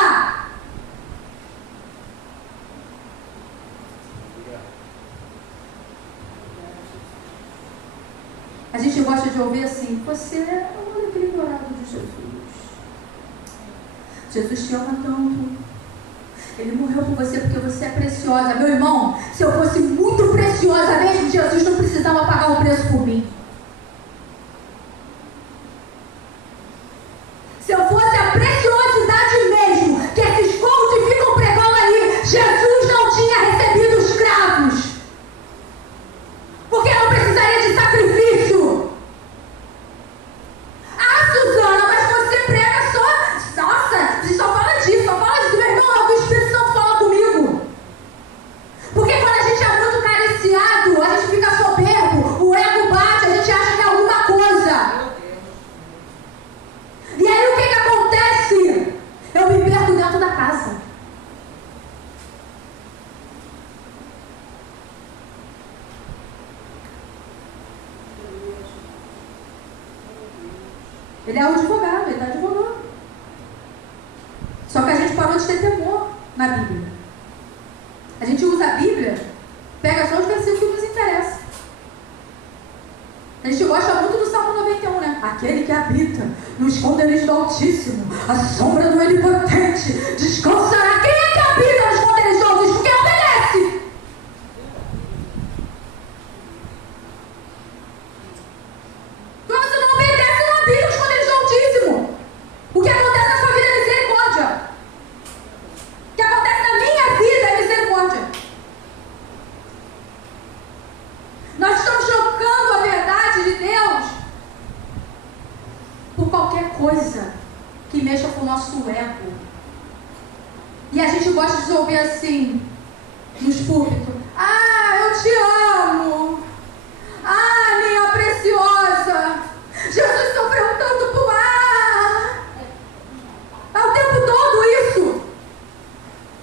A gente gosta de ouvir assim, você é um aprimorado de Jesus. Jesus te ama tanto. Ele morreu por você porque você é preciosa. Meu irmão, se eu fosse muito preciosa mesmo, Jesus não precisava pagar o preço por mim. Se eu fosse a preciosidade mesmo, que esses coaches ficam pregando aí, Jesus não tinha recebido escravos. Porque não precisaria de sacrifício. Ah, Suzana, mas você prega só... Nossa, você só fala disso, só fala disso. Meu irmão, o Espírito Santo fala comigo. Porque quando a gente é muito cariciado, a gente fica soberbo, o ego bate, a gente acha que é alguma coisa. E aí o que acontece? Eu me perco dentro da casa. Ele é o advogado, ele está advogando. Só que a gente parou de ter temor na Bíblia. A gente usa a Bíblia, pega só os versículos que nos interessam. A gente gosta muito do Salmo 91, né? Aquele que habita no esconderijo do Altíssimo, a sombra do Onipotente, descansará. Quem é que habita no esconderijo do Altíssimo? Quem obedece? Quando você não obedece, não habita no esconderijo do Altíssimo. O que acontece na sua vida é misericórdia. O que acontece na minha vida é misericórdia. Nós estamos trocando a verdade de Deus por qualquer coisa que mexa com o nosso ego. E a gente gosta de ouvir assim, nos púlpitos: ah, eu te amo. Ah, minha preciosa. Jesus sofreu tanto por... É o tempo todo isso.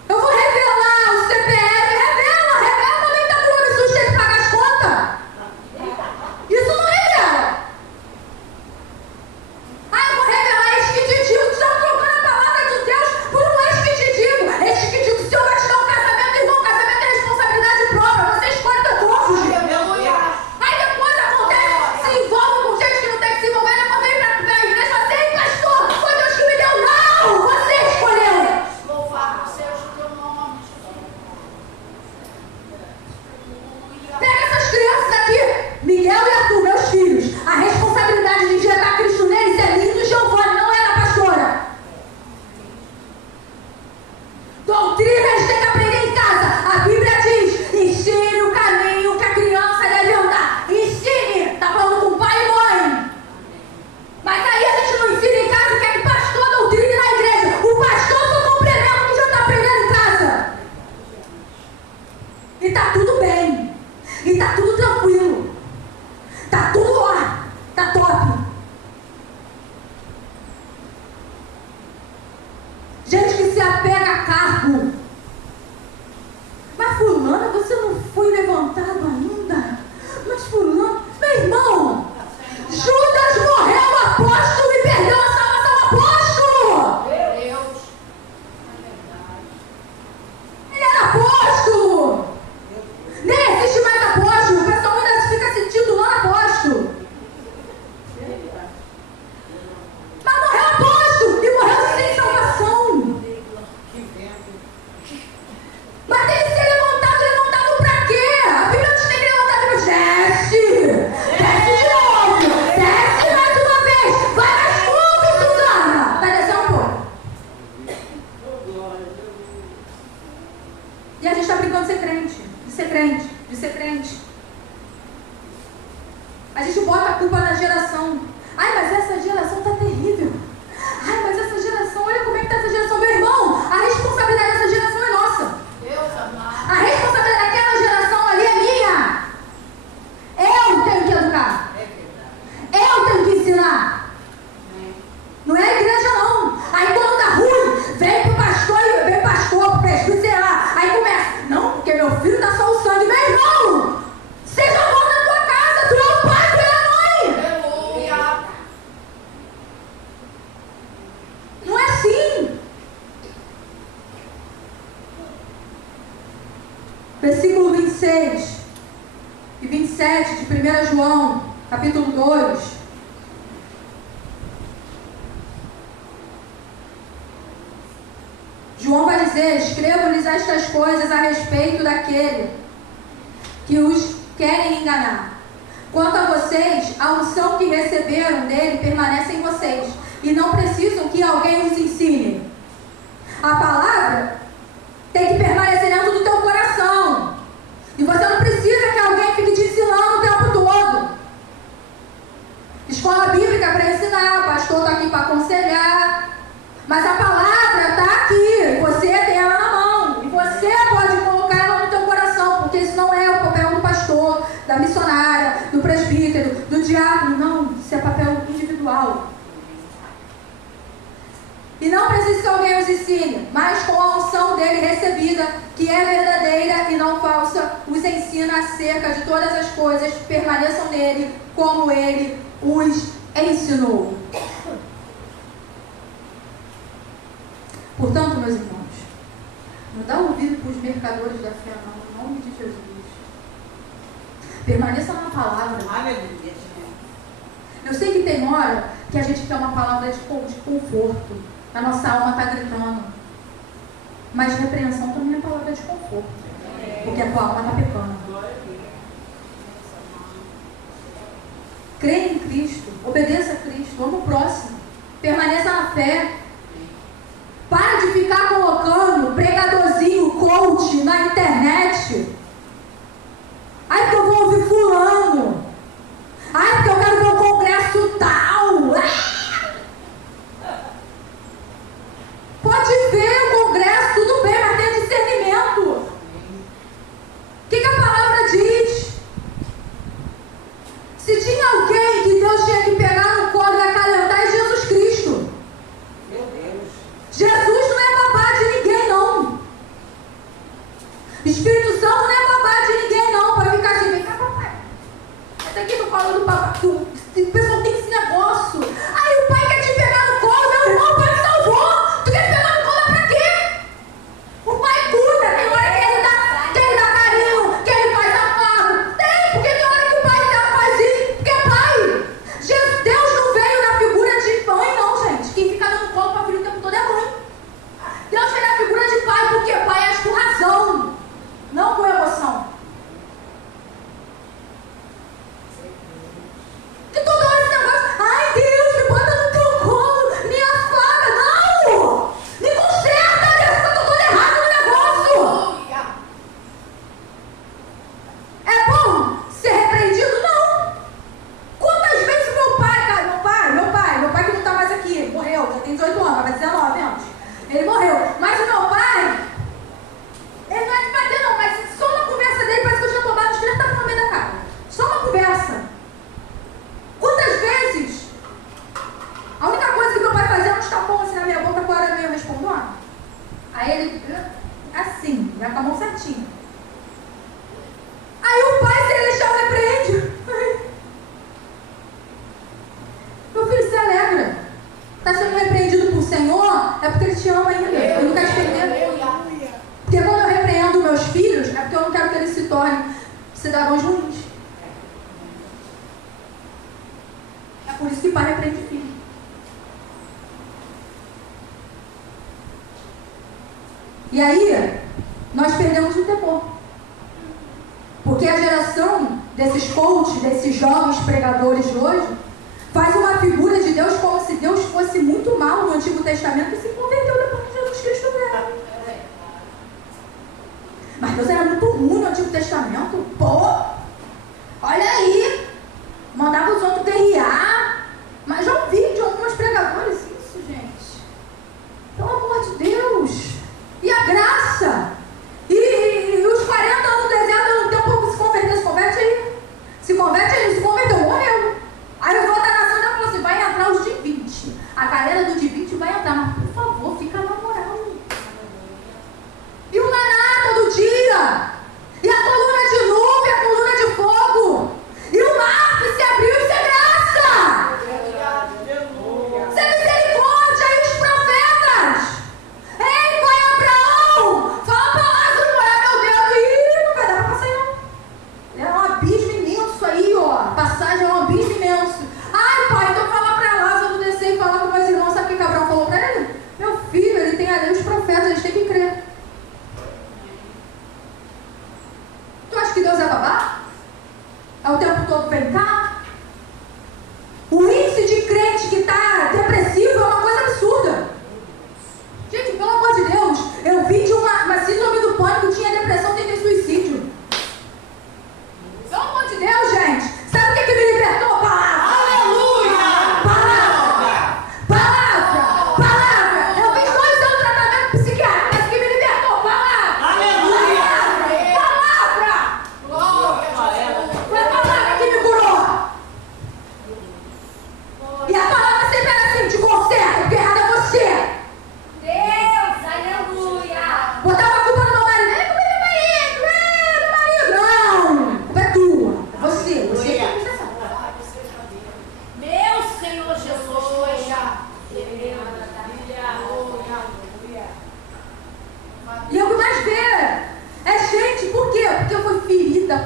Eu vou revelar o CPF. Revela também, tá com absurdo, tem que pagar as contas. Isso não revela. Ah, eu vou revelar ex-que-te-digo. Estão trocando a palavra de Deus por um ex-que-te-digo. Ex-que-te-digo, se o Senhor vai te dar um casamento, irmão, casamento é responsabilidade própria. Você escolhe teu cônjuge. Aí depois acontece, se envolve com gente que não tem que se envolver, depois vem pra igreja e fala assim: ei, pastor, foi Deus que me deu. Não, você escolheu. Louvado seja o teu nome. Pega essas crianças aqui, Miguel e Arthur, meus filhos. A responsabilidade de injetar Cristo neles é minha e do Giovanni, não é da pastora. Doutrina eles têm que aprender em casa. A Bíblia diz: ensine o caminho que a criança deve andar. Ensine, tá falando com pai e mãe. Mas aí a gente não ensina em casa e quer que pastor doutrine na igreja. O pastor só complementa o que já está aprendendo em casa. E tá tudo bem. E tá tudo tranquilo. Tá tudo lá. Tá top. Gente que se apega a cargo. Mas fulana, você não foi levantado ainda? Mas fulano, meu irmão, Judas morreu apóstolo e perdeu a salvação apóstolo. Deus. Ele era apóstolo. Nem existe mais apóstolo. O pessoal ainda fica se titulando apóstolo. versículo 26 e 27 de 1 João, capítulo 2. João vai dizer: escrevo-lhes estas coisas a respeito daquele que os querem enganar. Quanto a vocês, a unção que receberam dele permanece em vocês, e não precisam que alguém os ensine. A palavra tem que permanecer dentro do teu coração, e você não precisa que alguém fique te ensinando o tempo todo. Escola bíblica para ensinar, o pastor está aqui para aconselhar, mas a palavra está aqui, você tem ela na mão, e você pode colocar ela no teu coração, porque isso não é o papel do pastor, da missionária, do presbítero, do diácono, não, isso é papel individual. E não precisa que alguém os ensine, mas com a unção dele recebida, que é verdadeira e não falsa, os ensina acerca de todas as coisas, permaneçam nele, como ele os ensinou. Portanto, meus irmãos, não dá ouvido para os mercadores da fé, não, em nome de Jesus. Permaneça na palavra. Aleluia. Eu sei que tem hora que a gente quer uma palavra de conforto. A nossa alma está gritando. Mas repreensão também é palavra de conforto. Porque a tua alma está pecando. Creia em Cristo. Obedeça a Cristo. Ama o próximo. Permaneça na fé. Para de ficar colocando pregadorzinho, coach na internet. Ai, porque eu vou ouvir fulano. Ai, porque eu quero ver um congresso tal. Pode ver o congresso, tudo bem, mas tem discernimento. O que a palavra diz? Se tinha alguém que Deus tinha que pegar no colo e acalentar, é Jesus Cristo. Meu Deus. Jesus não é babá de ninguém, não. Espírito Santo não é babá de ninguém, não. Para ficar assim, vem cá, papai. Até aqui no colo do papai. O pessoal tem esse negócio. Aí o pai quer te pegar no colo, meu irmão, o pai te salvou. Tu quer pegar no colo pra quê? O pai cuida, tem hora que ele dá carinho, que ele faz afago. Tem, porque tem hora que o pai dá paizinho, porque é pai. Deus não veio na figura de mãe, não, gente. Quem fica dando colo pra filho o tempo todo é mãe. Deus veio na figura de pai, porque pai age com razão, não com emoção. Que toda hora esse negócio, ai Deus, me bota no teu colo, me afaga, não! Me conserta, Deus, porque eu tô todo errado no negócio. É bom ser repreendido? Não. Quantas vezes meu pai que não tá mais aqui, morreu, já tem 18 anos, vai 19 anos, ele morreu, mas o meu pai, ele não é de bater não, mas só uma conversa dele parece que eu tinha tomado uns 30 tapas no meio da cara, só uma conversa. Quantas vezes a única coisa que meu pai fazia era uns tapões assim na minha boca com a hora meio respondendo? Aí ele, assim, já com a mão certinha. Aí o pai celestial repreende. Meu filho, se alegra. Está sendo repreendido por Senhor, é porque ele te ama ainda. Ele não quer te perder. Porque quando eu repreendo meus filhos, é porque eu não quero que eles se tornem cidadãos ruins. É por isso que pai repreende filho. E aí, nós perdemos o temor. Porque a geração desses coaches, desses jovens pregadores de hoje, faz uma figura de Deus como se Deus fosse muito mal no Antigo Testamento e se converteu depois de Jesus Cristo veio. Mas Deus era muito ruim no Antigo Testamento. Pô, olha aí, mandava os outros guerrear. Mas já ouvi de alguns pregadores isso, gente. Pelo amor de Deus. E a graça. E os 40 anos no deserto, não tem um pouco se converter. Se converte aí. Se converte aí, se converteu, morreu. Aí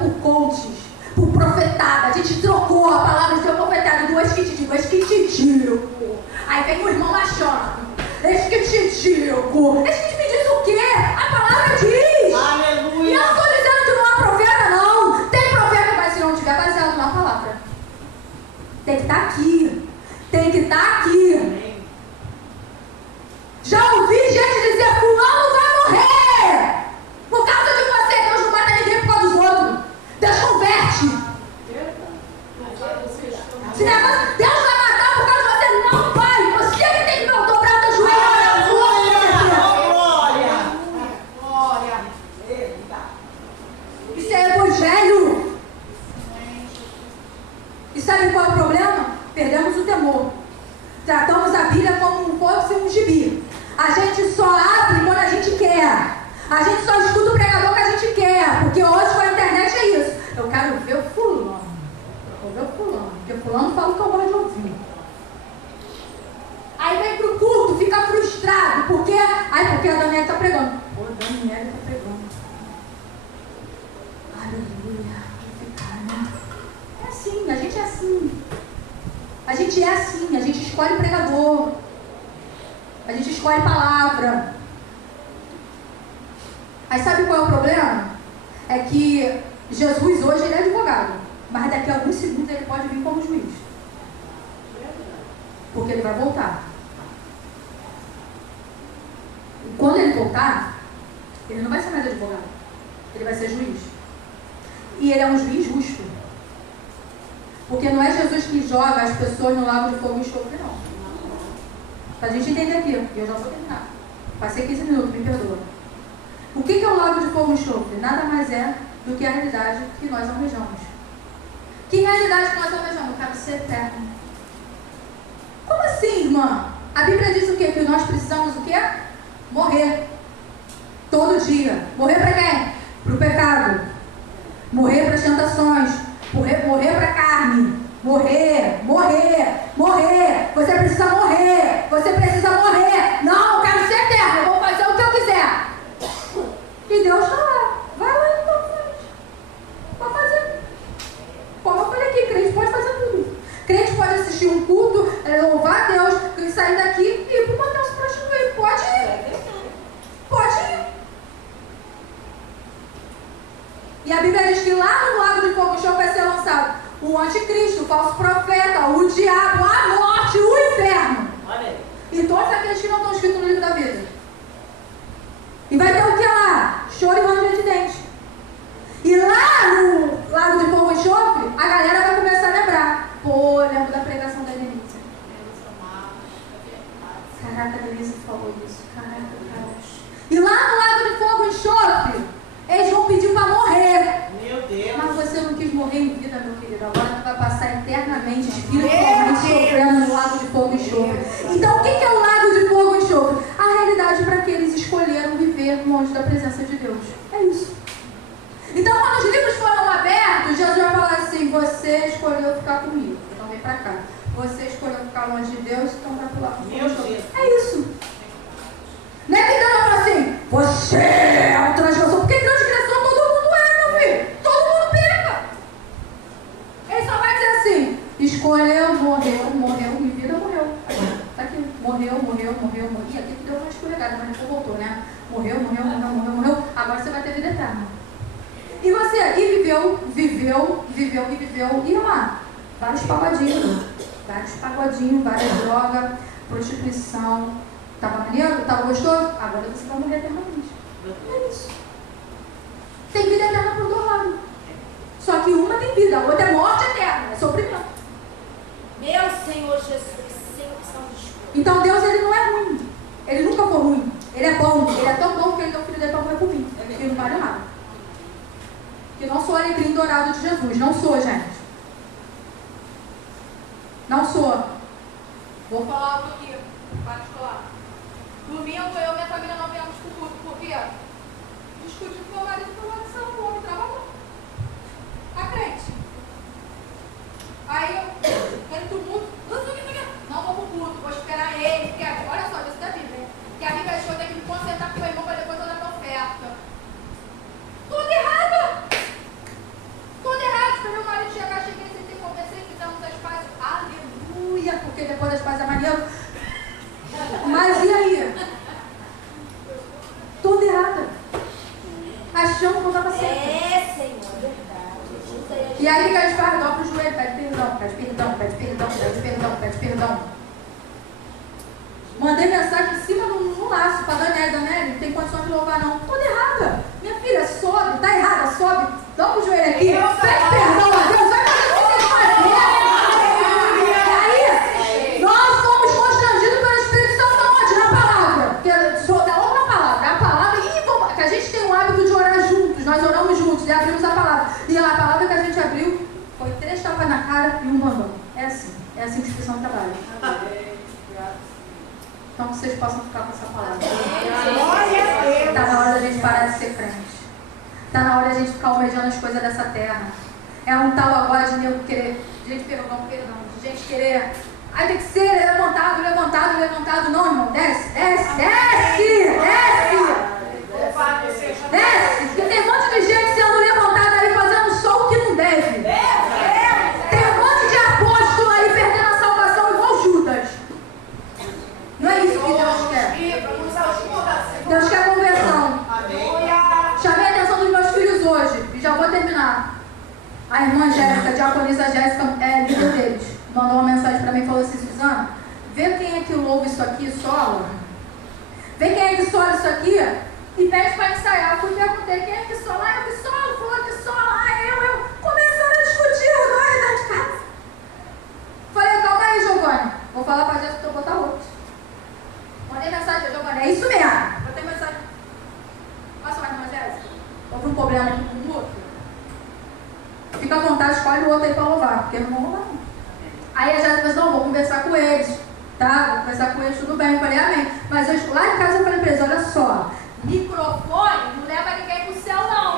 por coaches, por profetada. A gente trocou a palavra de profetada do eis que te digo, eis que te digo. Aí vem o irmão achando, eis que te digo. Eis que me diz o quê? A palavra diz. Aleluia. E eu não estou dizendo que não há profeta, não. Tem profeta, mas se não tiver baseado na palavra, tem que estar aqui. Tem que estar aqui. Amém. Já ouvi gente dizer, fulano vai morrer. Por causa de você, Deus não mata ninguém por causa dos outros. Deus converte. Se negócio, Deus vai matar por causa de você, não vai. Você que tem que dobrar o teu joelho. Glória. Isso é evangelho. E sabe qual é o problema? Perdemos o temor. Tratamos a Bíblia como fosse um gibi. A gente só abre quando a gente quer. A gente só escuta o pregador que a gente quer. Porque hoje com a internet é isso. Eu quero ver o fulano. Eu vou ver o fulano. Porque o fulano fala o que eu gosto de ouvir. Aí vem pro culto, fica frustrado. Porque a Daniela está pregando. Pô, a Daniela está pregando. Aleluia. Vai ficar, né? É assim, a gente é assim. A gente é assim, a gente escolhe pregador. A gente escolhe palavra. Aí sabe qual é o problema? É que Jesus hoje ele é advogado. Mas daqui a alguns segundos ele pode vir como juiz. Porque ele vai voltar. E quando ele voltar, ele não vai ser mais advogado. Ele vai ser juiz. E ele é um juiz justo. Porque não é Jesus que joga as pessoas no lago de fogo e enxofre, não. Pra gente entender aqui, e eu já vou terminar. Passei 15 minutos, me perdoa. O que é o lago de fogo e enxofre? Nada mais é do que a realidade que nós almejamos. Que realidade que nós almejamos? Eu quero ser eterno. Como assim, irmã? A Bíblia diz o quê? Que nós precisamos o quê? Morrer. Todo dia. Morrer para quem? Para o pecado. Morrer para as tentações. Morrer para a carne. Morrer. Você precisa morrer. Você precisa morrer. Não, eu quero ser eterno. Eu vou fazer o que eu quiser. E Deus está lá. Vai lá então, faz. Pode fazer. Como eu falei aqui, crente pode fazer tudo. Crente pode assistir um culto, louvar a Deus, sair daqui e ir para uma dança para chover. Pode ir. Pode ir. E a Bíblia diz que lá no lago de fogo e enxofre vai ser lançado o anticristo, o falso profeta, o diabo, a morte, o inferno. E todos aqueles que não estão escritos no livro da vida. E vai ter o que lá? Choro e ranger de dente. E lá no lago de fogo e enxofre, a galera vai começar a lembrar. Pô, lembro da pregação da Denise. Caraca, a Denise falou isso. Caraca. E lá no lago de fogo e enxofre, eles vão pedir para morrer. Meu Deus. Mas você não quis morrer em vida, meu querido. Agora tu vai passar eternamente, espiritualmente, sofrendo no lago de fogo e enxofre. Então, o que é o lago de fogo e enxofre? A realidade para que eles escolheram viver longe da presença de Deus. É isso. Então, quando os livros foram abertos, Jesus vai falar assim: você escolheu ficar comigo, então vem para cá. Você escolheu ficar longe de Deus, então vai pro lado do fogo e enxofre. É isso. Não é que Deus vai falar assim: você é um transgressor, porque transgressor todo mundo é, meu filho. Todo mundo peca. Ele só vai dizer assim: escolheu, morreu, em vida morreu. Tá aqui, morreu. E aqui deu uma escorregada, mas depois voltou, né? Morreu. Agora você vai ter vida eterna. E você, viveu. E lá, vários pagodinhos, várias drogas, prostituição. Tava maneiro? Tava gostoso? Agora você vai morrer eternamente. É isso. Tem vida eterna por outro lado. Só que uma tem vida, a outra é morte eterna, é sofrimento. Meu Senhor Jesus, Senhor que estamos desculpa. Então Deus, ele não é ruim. Ele nunca foi ruim. Ele é bom. Ele é tão bom que ele deu o filho dele para morrer por mim. Que não vale nada. Que não sou alecrim dourado de Jesus. Não sou, gente. Não sou. Vou falar algo aqui, particular. Domingo eu e minha família não viemos pro culto. Por quê? Discuti com meu marido por condição, o homem trabalhou. A crente. Aí eu, entre o culto, não vou pro culto, vou esperar ele, porque olha só, isso da Bíblia, que a Bíblia diz que eu tenho que me concentrar com o meu irmão para depois eu dar minha oferta. Tudo errado! aí o que a gente faz? Dobra o joelho, pede perdão, pede perdão, pede perdão, pede perdão, pede perdão. Mandei mensagem em cima no laço para Daniela. Daniela, não tem condição de louvar não. Toda errada. Minha filha, sobe, tá errada, sobe. Dobra o joelho aqui, pede perdão a Deus, vai fazer o que tem que fazer. Aí, nós fomos constrangidos pelo Espírito Santo onde? Na palavra. Porque da outra palavra, a palavra, que a gente tem o hábito de orar juntos, nós oramos juntos e abrimos a palavra. E a palavra que a gente abriu foi 3 tapas na cara e um mandou. É assim que a instituição trabalha. Então que vocês possam ficar com essa palavra. Está na hora da gente parar de ser crente. Está na hora da gente ficar almejando as coisas dessa terra. É um tal agora de nego querer, gente, perdão, de gente querer. Aí tem que ser levantado, levantado, levantado. Não, irmão, desce, desce, desce, desce. Desce, porque tem um monte de gente sendo levantada aí fazendo só o que não deve. Tem um monte de apóstolo aí perdendo a salvação igual Judas. Não é isso que Deus quer. Deus quer conversão. Chamei a atenção dos meus filhos hoje e já vou terminar. A irmã Jéssica, a diaconisa Jéssica, é líder deles. Mandou uma mensagem para mim e falou assim: Suzana, vê quem é que louva isso aqui, sola. Vê quem é que sola isso aqui e pede para ensaiar. Eu fui perguntar quem é que sola. Eu que solo, falou que sola. Eu. Começando a discutir o nome da de casa. Falei, calma aí, Giovanni. Vou falar para a Jéssica que eu vou botar outros. Mandei mensagem a Giovanni, é isso mesmo. Botei mensagem. Posso mais uma, Jéssica? Houve um problema aqui com o outro. Fica à vontade, escolhe o outro aí para louvar, porque eu não vou louvar. Aí a Jéssica disse, não, vou conversar com eles. Tá, vou conversar com eles, tudo bem. Eu falei, amém. Mas lá em casa eu falei para eles, olha só, microfone não leva ninguém pro céu não.